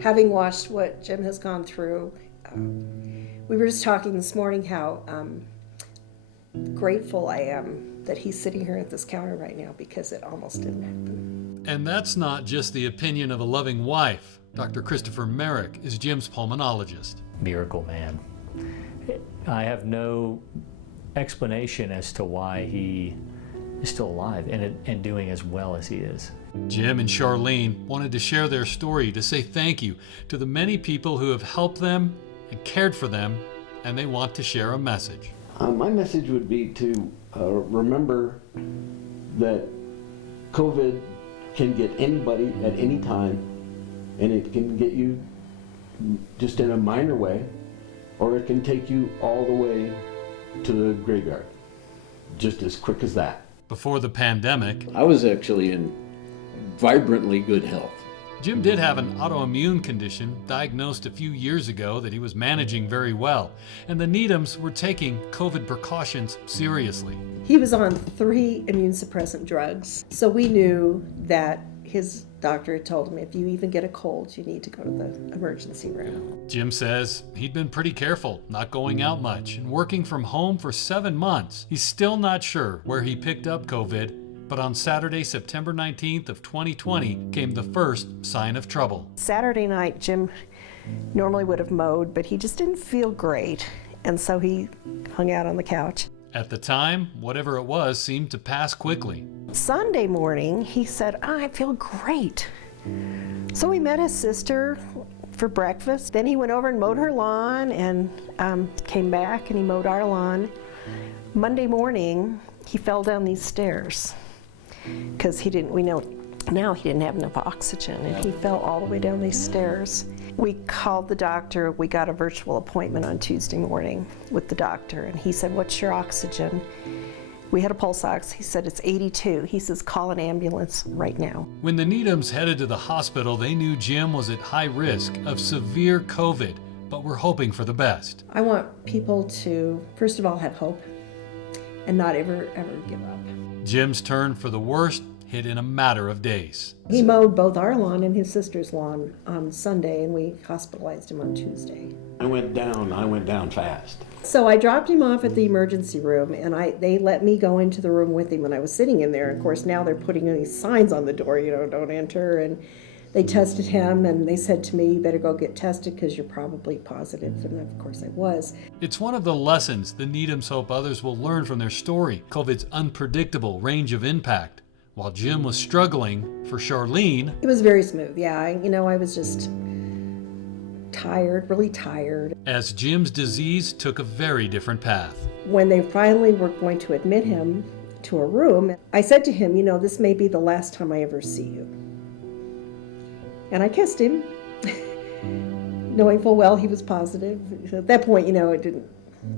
Having watched what Jim has gone through, we were just talking this morning how grateful I am that he's sitting here at this counter right now, because it almost didn't happen. And that's not just the opinion of a loving wife. Dr. Christopher Merrick is Jim's pulmonologist. Miracle man. I have no explanation as to why he is still alive and doing as well as he is. Jim and Charlene wanted to share their story to say thank you to the many people who have helped them and cared for them, and they want to share a message. My message would be to remember that COVID can get anybody at any time, and it can get you just in a minor way, or it can take you all the way to the graveyard, just as quick as that. Before the pandemic, I was actually in vibrantly good health. Jim did have an autoimmune condition diagnosed a few years ago that he was managing very well, and the Needhams were taking COVID precautions seriously. He was on 3 immune suppressant drugs, so we knew that his doctor had told him, if you even get a cold, you need to go to the emergency room. Jim says he'd been pretty careful, not going out much and working from home for 7 months. He's still not sure where he picked up COVID, but on Saturday, September 19th of 2020 came the first sign of trouble. Saturday night, Jim normally would have mowed, but he just didn't feel great, and so he hung out on the couch. At the time, whatever it was seemed to pass quickly. Sunday morning, he said, I feel great. So he met his sister for breakfast. Then he went over and mowed her lawn and came back and he mowed our lawn. Monday morning, he fell down these stairs because we know now he didn't have enough oxygen, and he fell all the way down these stairs. We called the doctor. We got a virtual appointment on Tuesday morning with the doctor, and he said, what's your oxygen? We had a pulse ox. He said, it's 82. He says, call an ambulance right now. When the Needhams headed to the hospital, they knew Jim was at high risk of severe COVID, but were hoping for the best. I want people to, first of all, have hope and not ever give up. Jim's turn for the worst hit in a matter of days. He mowed both our lawn and his sister's lawn on Sunday, and we hospitalized him on Tuesday. I went down fast. So I dropped him off at the emergency room, and they let me go into the room with him when I was sitting in there. Of course, now they're putting these signs on the door, don't enter. And they tested him, and they said to me, you better go get tested because you're probably positive. And of course I was. It's one of the lessons the Needhams hope others will learn from their story, COVID's unpredictable range of impact. While Jim was struggling, for Charlene, it was very smooth. Yeah, I was just tired, really tired. As Jim's disease took a very different path. When they finally were going to admit him to a room, I said to him, this may be the last time I ever see you. And I kissed him, knowing full well he was positive. At that point, it didn't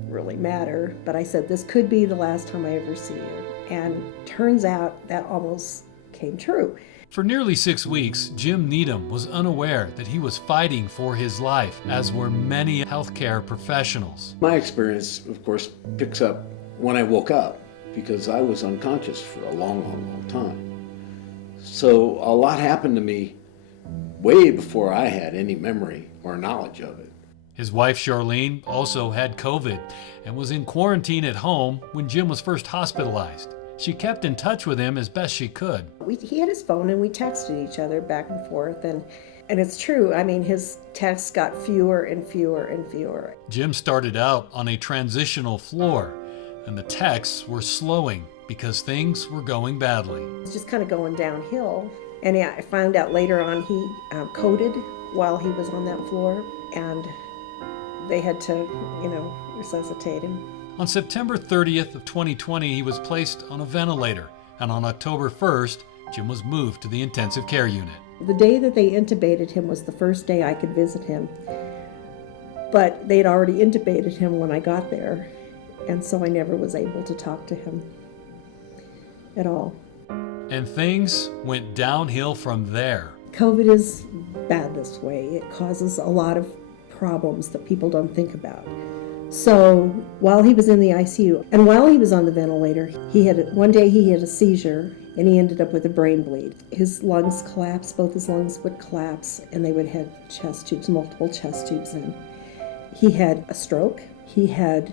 really matter. But I said, this could be the last time I ever see you. And turns out that almost came true. For nearly 6 weeks, Jim Needham was unaware that he was fighting for his life, as were many healthcare professionals. My experience, of course, picks up when I woke up, because I was unconscious for a long time. So a lot happened to me way before I had any memory or knowledge of it. His wife Charlene also had COVID and was in quarantine at home when Jim was first hospitalized. She kept in touch with him as best she could. He had his phone and we texted each other back and forth, and it's true. His texts got fewer and fewer and fewer. Jim started out on a transitional floor, and the texts were slowing because things were going badly. It was just kind of going downhill. And I found out later on he coded while he was on that floor, and they had to, resuscitate him. On September 30th of 2020, he was placed on a ventilator, and on October 1st, Jim was moved to the intensive care unit. The day that they intubated him was the first day I could visit him, but they had already intubated him when I got there, and so I never was able to talk to him at all. And things went downhill from there. COVID is bad this way. It causes a lot of problems that people don't think about. So while he was in the ICU, and while he was on the ventilator, one day he had a seizure, and he ended up with a brain bleed. His lungs collapsed, both his lungs would collapse, and they would have chest tubes, multiple chest tubes in. He had a stroke, he had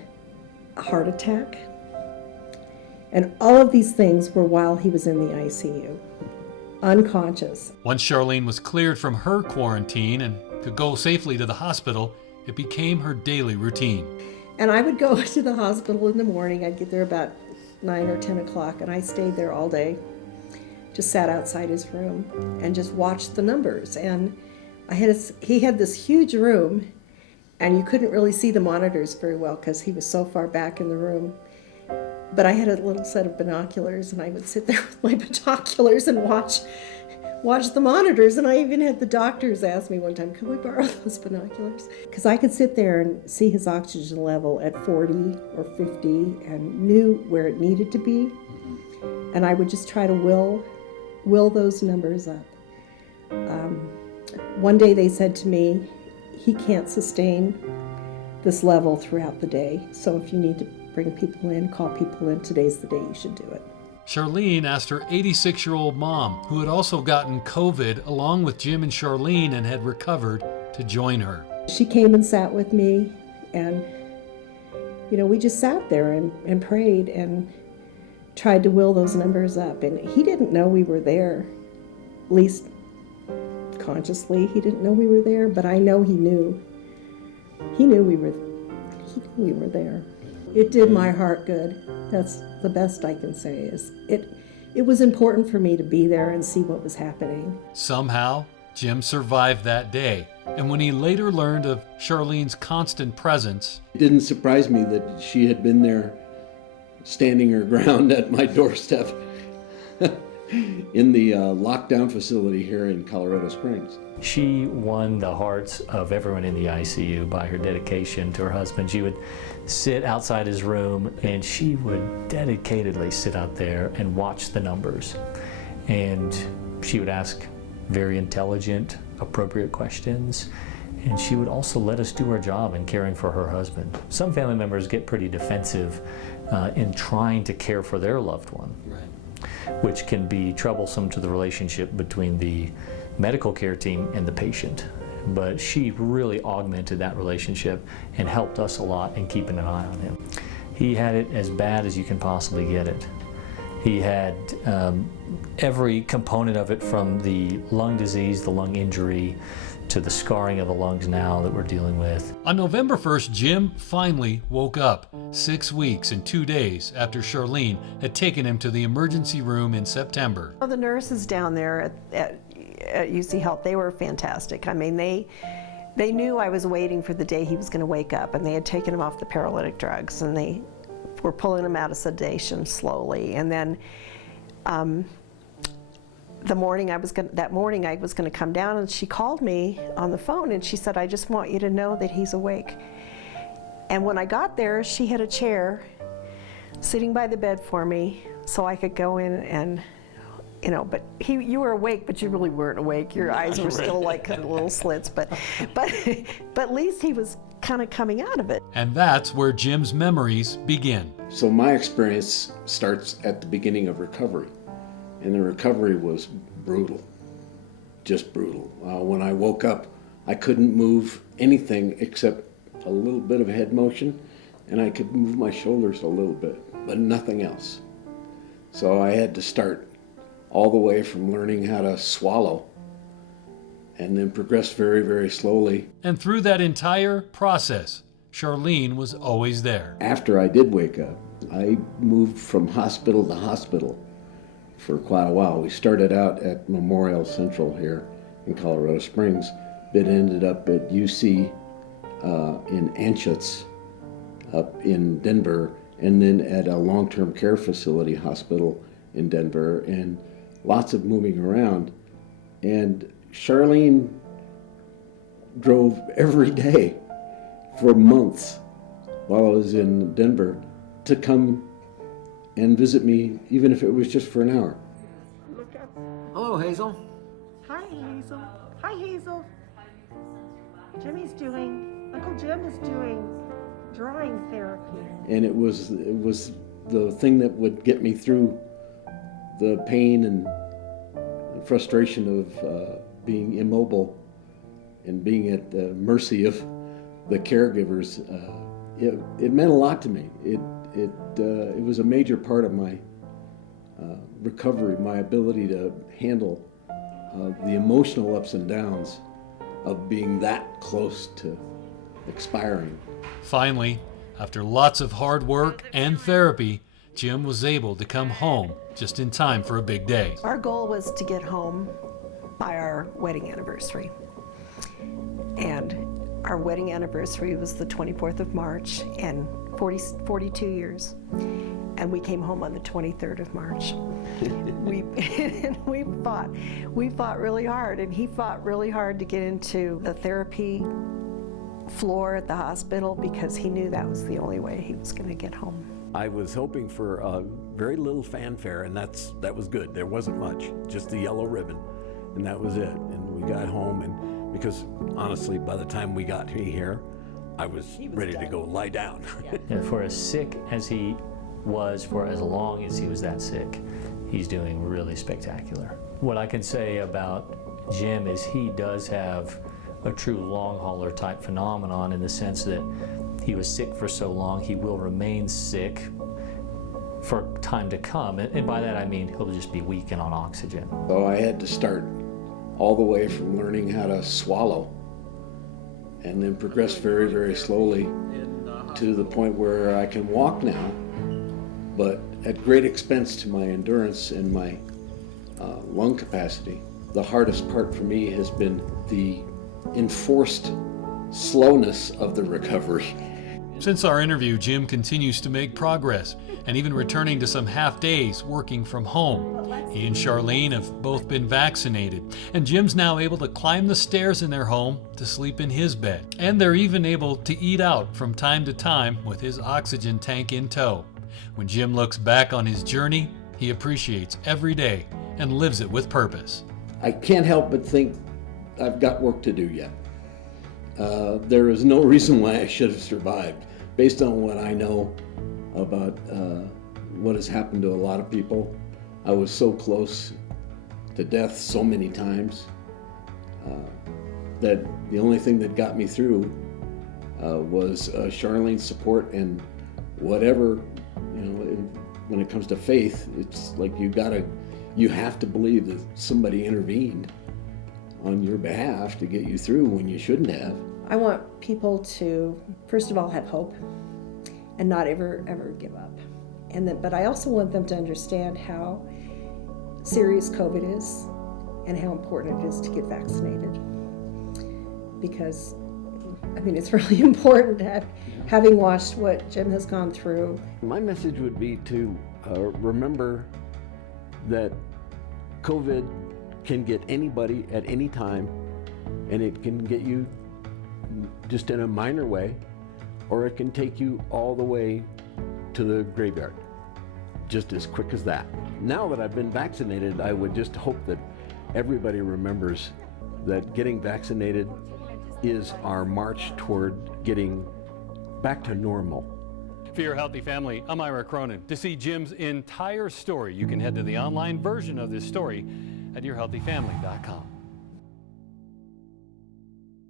a heart attack, and all of these things were while he was in the ICU, unconscious. Once Charlene was cleared from her quarantine and could go safely to the hospital, it became her daily routine. And I would go to the hospital in the morning. I'd get there about 9 or 10 o'clock, and I stayed there all day. Just sat outside his room and just watched the numbers. And he had this huge room, and you couldn't really see the monitors very well because he was so far back in the room. But I had a little set of binoculars, and I would sit there with my binoculars and watch the monitors. And I even had the doctors ask me one time, could we borrow those binoculars? Because I could sit there and see his oxygen level at 40 or 50 and knew where it needed to be. And I would just try to will those numbers up. One day they said to me, he can't sustain this level throughout the day. So if you need to bring people in, call people in, today's the day you should do it. Charlene asked her 86-year-old mom, who had also gotten COVID along with Jim and Charlene and had recovered, to join her. She came and sat with me, and we just sat there and prayed and tried to will those numbers up. And he didn't know we were there, at least consciously. He didn't know we were there, but I know he knew. He knew we were there. It did my heart good. That's the best I can say. It was important for me to be there and see what was happening. Somehow, Jim survived that day, and when he later learned of Charlene's constant presence, It didn't surprise me that she had been there standing her ground at my doorstep in the lockdown facility here in Colorado Springs. She won the hearts of everyone in the ICU by her dedication to her husband. She would sit outside his room, and she would dedicatedly sit out there and watch the numbers. And she would ask very intelligent, appropriate questions. And she would also let us do our job in caring for her husband. Some family members get pretty defensive in trying to care for their loved one, which can be troublesome to the relationship between the medical care team and the patient. But she really augmented that relationship and helped us a lot in keeping an eye on him. He had it as bad as you can possibly get it. He had every component of it, from the lung disease, the lung injury, to the scarring of the lungs now that we're dealing with. on November 1st, Jim finally woke up 6 weeks and 2 days after Charlene had taken him to the emergency room in September. The nurses down there at UC Health, they were fantastic. I mean, they knew I was waiting for the day he was going to wake up, and they had taken him off the paralytic drugs, and they were pulling him out of sedation slowly. And then that morning I was going to come down, and she called me on the phone, and she said, I just want you to know that he's awake. And when I got there, she had a chair sitting by the bed for me so I could go in and, but you were awake, but you really weren't awake. Your eyes were still like little slits, but at least he was kind of coming out of it. And that's where Jim's memories begin. So my experience starts at the beginning of recovery. And the recovery was brutal, just brutal. When I woke up, I couldn't move anything except a little bit of head motion, and I could move my shoulders a little bit, but nothing else. So I had to start all the way from learning how to swallow and then progress very, very slowly. And through that entire process, Charlene was always there. After I did wake up, I moved from hospital to hospital for quite a while. We started out at Memorial Central here in Colorado Springs, but ended up at UC in Anschutz up in Denver, and then at a long-term care facility hospital in Denver, and lots of moving around. And Charlene drove every day for months while I was in Denver to come and visit me, even if it was just for an hour. Hello, Hazel. Hi, Hazel. Hi, Hazel. Jimmy's doing, Uncle Jim is doing Drawing therapy. And it was the thing that would get me through the pain and frustration of being immobile and being at the mercy of the caregivers. It meant a lot to me. It was a major part of my recovery, my ability to handle the emotional ups and downs of being that close to expiring. Finally, after lots of hard work and therapy, Jim was able to come home just in time for a big day. Our goal was to get home by our wedding anniversary. And our wedding anniversary was the 24th of March, and 42 years. And we came home on the 23rd of March. We fought really hard, and he fought really hard to get into the therapy floor at the hospital because he knew that was the only way he was going to get home. I was hoping for very little fanfare, and that was good. There wasn't much, just the yellow ribbon, and that was it. And we got home, and because honestly, by the time we got here, I was ready to go lie down. And for as sick as he was, for as long as he was that sick, he's doing really spectacular. What I can say about Jim is he does have a true long hauler type phenomenon in the sense that he was sick for so long, he will remain sick for time to come. And by that I mean he'll just be weak and on oxygen. So I had to start all the way from learning how to swallow and then progress very, very slowly to the point where I can walk now, but at great expense to my endurance and my lung capacity. The hardest part for me has been the enforced slowness of the recovery. Since our interview, Jim continues to make progress and even returning to some half days working from home. He and Charlene have both been vaccinated, and Jim's now able to climb the stairs in their home to sleep in his bed. And they're even able to eat out from time to time with his oxygen tank in tow. When Jim looks back on his journey, he appreciates every day and lives it with purpose. I can't help but think I've got work to do yet. There is no reason why I should have survived. Based on what I know about what has happened to a lot of people, I was so close to death so many times that the only thing that got me through was Charlene's support, and whatever, when it comes to faith, it's like you have to believe that somebody intervened on your behalf to get you through when you shouldn't have. I want people to, first of all, have hope and not ever give up. But I also want them to understand how serious COVID is and how important it is to get vaccinated. Because, it's really important that having watched what Jim has gone through. My message would be to remember that COVID can get anybody at any time, and it can get you just in a minor way, or it can take you all the way to the graveyard, just as quick as that. Now that I've been vaccinated, I would just hope that everybody remembers that getting vaccinated is our march toward getting back to normal. For Your Healthy Family, I'm Ira Cronin. To see Jim's entire story, you can head to the online version of this story at yourhealthyfamily.com.